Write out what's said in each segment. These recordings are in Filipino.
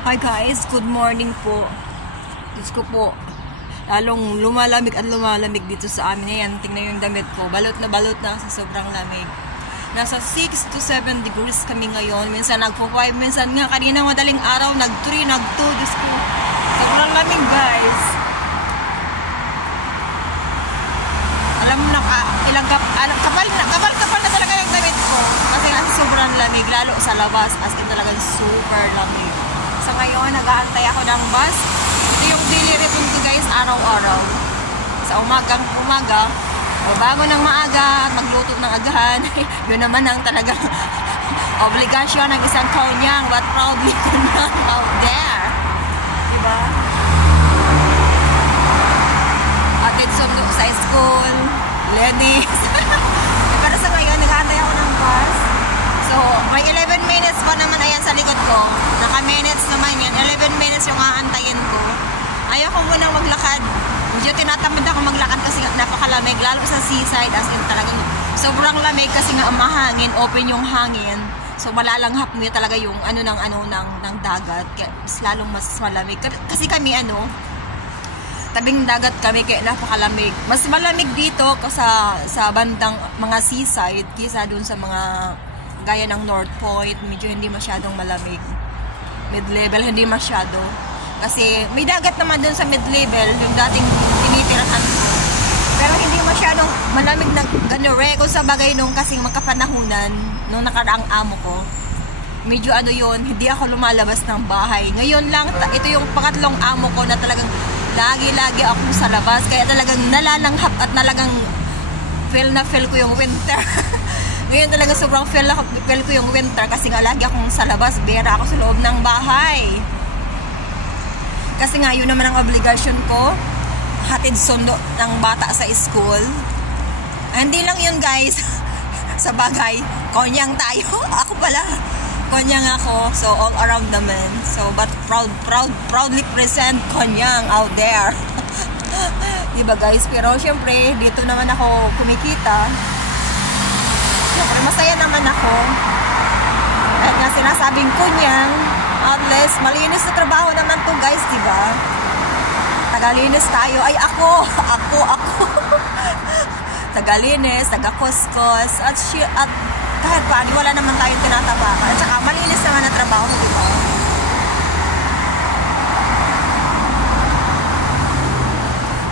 Hi guys, good morning po. Diyos ko po, lalong lumalamig at lumalamig dito sa amin. Ayan, tingnan yung damit ko. Balot na sa sobrang lamig. Nasa 6 to 7 degrees kami ngayon. Minsan nagpo-5, minsan nga kanina madaling araw, nag-3, nag-2. Diyos ko, sobrang lamig guys. Alam mo na, kapal na talaga yung damit ko. Kasi sobrang lamig, lalo sa labas. As in talagang super lamig. So ngayon, nag-aantay ako ng bus. Ito yung daily routine ko guys, araw-araw. Sa umaga, bago ng maaga at magluto ng agahan. Yun naman ang talagang obligasyon ng isang kaunyang, but proudly kunyang out there. Diba? Atid sundo sa school, Lenis. Pero sa ngayon, nag-aantay ako ng bus. So, may 11 minutes pa naman ayan sa likod ko. Naka-minutes naman yan. 11 minutes yung aantayin ko. Ayaw ko munang maglakad. Medyo tinatamad ako maglakad kasi napakalamig. Lalo sa seaside, as in talagang sobrang lamig kasi nga mahangin, open yung hangin. So, malalanghap mo talaga yung ng dagat. Kaya lalong mas malamig. Kasi kami tabing dagat kami kaya napakalamig. Mas malamig dito sa bandang mga seaside kaysa dun sa mga gaya ng North Point, medyo hindi masyadong malamig. Mid-level, hindi masyado. Kasi may dagat naman dun sa mid-level, yung dating tinitirahan ko. Pero hindi masyadong malamig na ganore. Kung sa bagay nung kasing magkapanahunan, nung nakaraang amo ko, medyo yun, hindi ako lumalabas ng bahay. Ngayon lang, ito yung pangatlong amo ko na talagang lagi-lagi ako sa labas. Kaya talagang nalalanghap at talagang feel ko yung winter. Ngayon talaga sobrang feel ko yung winter kasi nga lagi akong sa labas, bera ako sa loob ng bahay. Kasi nga yun naman ang obligasyon ko, hatid sundo ng bata sa school. Hindi lang yun guys, sa bagay, konyang tayo. Ako pala, konyang ako. So all around naman. So but proudly present konyang out there. Diba guys? Pero syempre, dito naman ako kumikita. Siyempre, masaya naman ako. Kahit nga sinasabing kunyang, at least, malinis na trabaho naman to guys, diba? Tagalinis tayo. Ay, ako. Tagalinis, tagakuskos, at kahit pa, wala naman tayong tinatapakan. At saka, malinis naman na trabaho, diba?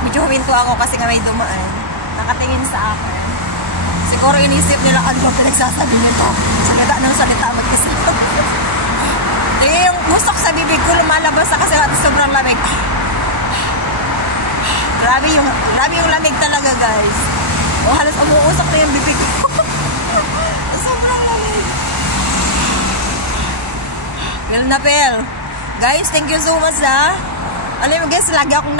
Medyo huminto ako kasi nga may dumaan. Nakatingin sa akin. Siguro inisip nila, ano ba pinagsasabi nito? Salita ng salita, magkasilap. Yung gusto ko sa bibig ko, lumalabas na kasi sobrang lamig. Grabe yung lamig talaga, guys. O, halos umuusok na yung bibig ko. Sobrang lamig. Feel na feel. Guys, thank you so much alam mo guys, lagi akong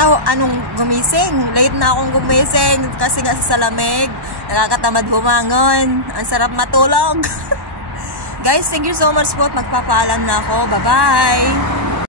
gumising. Late na akong gumising kasi nga sa lamig. Nakakatamad bumangon. Ang sarap matulog. Guys, thank you so much po. Magpapaalam na ako. Bye-bye.